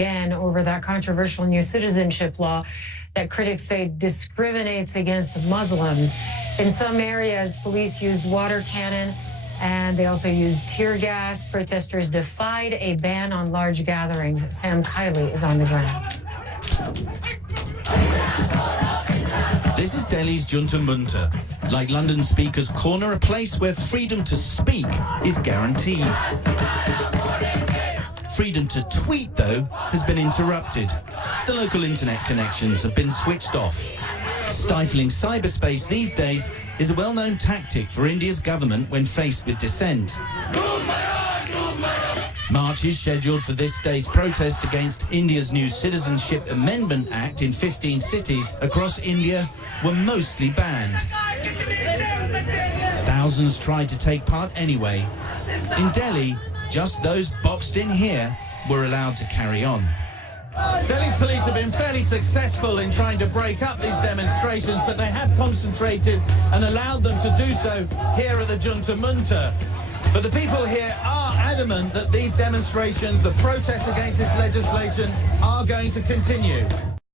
again over that controversial new citizenship law that critics say discriminates against Muslims. In some areas, police used water cannon and they also used tear gas. Protesters defied a ban on large gatherings. Sam Kiley is on the ground. This is Delhi's Junta Munta. Like London Speaker's Corner, a place where freedom to speak is guaranteed. Freedom to tweet, though, has been interrupted. The local internet connections have been switched off. Stifling cyberspace these days is a well-known tactic for India's government when faced with dissent. Marches scheduled for this day's protest against India's new Citizenship Amendment Act in 15 cities across India were mostly banned. Thousands tried to take part anyway. In Delhi, just those boxed in here were allowed to carry on. Delhi's police have been fairly successful in trying to break up these demonstrations, but they have concentrated and allowed them to do so here at the Junta Munta. But the people here are adamant that these demonstrations, the protests against this legislation, are going to continue.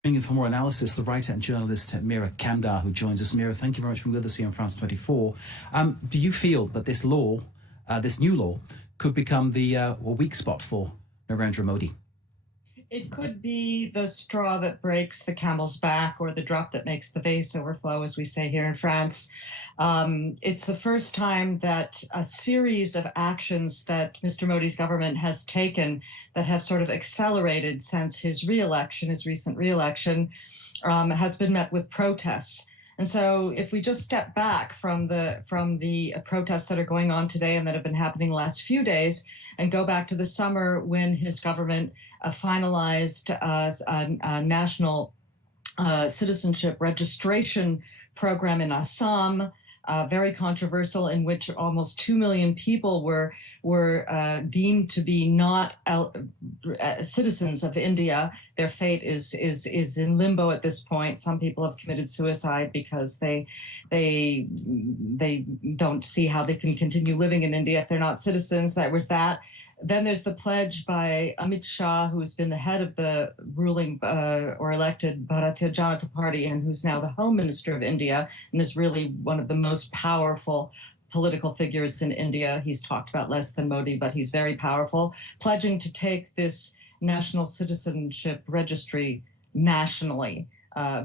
In for more analysis, the writer and journalist Mira Kandar, who joins us. Mira, thank you very much for being with us here on France 24. Do you feel that this law, this new law, could become the weak spot for Narendra Modi? It could be the straw that breaks the camel's back, or the drop that makes the vase overflow, as we say here in France. It's the first time that a series of actions that Mr. Modi's government has taken that have sort of accelerated since his re-election, his recent re-election, has been met with protests. And so if we just step back from the protests that are going on today and that have been happening the last few days and go back to the summer when his government finalized a national citizenship registration program in Assam, very controversial, in which almost 2 million people were deemed to be not citizens of India. Their fate is in limbo at this point. Some people have committed suicide because they don't see how they can continue living in India if they're not citizens. That was that. Then there's the pledge by Amit Shah, who has been the head of the ruling or elected Bharatiya Janata Party, and who's now the Home Minister of India, and is really one of the most powerful political figures in India. He's talked about less than Modi, but he's very powerful, pledging to take this national citizenship registry nationally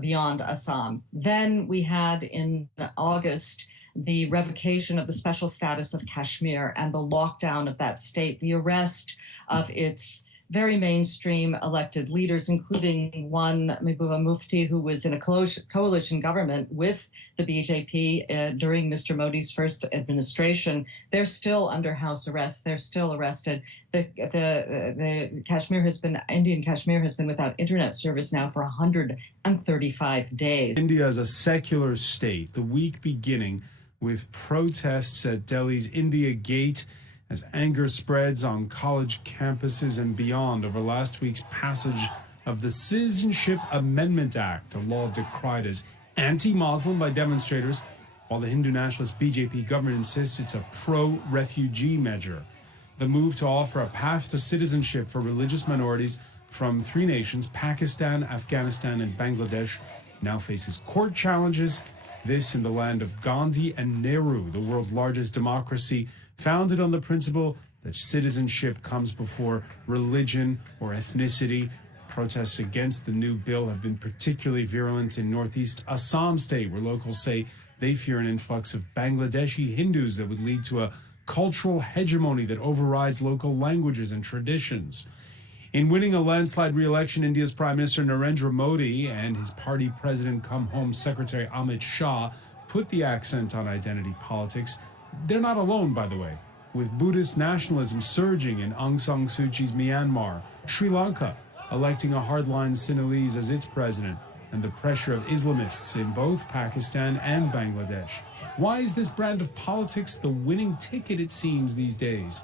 beyond Assam. Then we had in August the revocation of the special status of Kashmir and the lockdown of that state, the arrest of its very mainstream elected leaders, including one, Mehbooba Mufti, who was in a coalition government with the BJP during Mr. Modi's first administration. They're still under house arrest. They're still arrested. Indian Kashmir has been without internet service now for 135 days. India is a secular state. The week beginning with protests at Delhi's India Gate as anger spreads on college campuses and beyond over last week's passage of the Citizenship Amendment Act, a law decried as anti-Muslim by demonstrators, while the Hindu nationalist BJP government insists it's a pro-refugee measure. The move to offer a path to citizenship for religious minorities from 3 nations, Pakistan, Afghanistan, and Bangladesh, now faces court challenges. This in the land of Gandhi and Nehru, the world's largest democracy, founded on the principle that citizenship comes before religion or ethnicity. Protests against the new bill have been particularly virulent in northeast Assam state, where locals say they fear an influx of Bangladeshi Hindus that would lead to a cultural hegemony that overrides local languages and traditions. In winning a landslide re-election, India's Prime Minister Narendra Modi and his party president-come-home secretary Amit Shah put the accent on identity politics. They're not alone, by the way, with Buddhist nationalism surging in Aung San Suu Kyi's Myanmar, Sri Lanka electing a hardline Sinhalese as its president, and the pressure of Islamists in both Pakistan and Bangladesh. Why is this brand of politics the winning ticket, it seems, these days?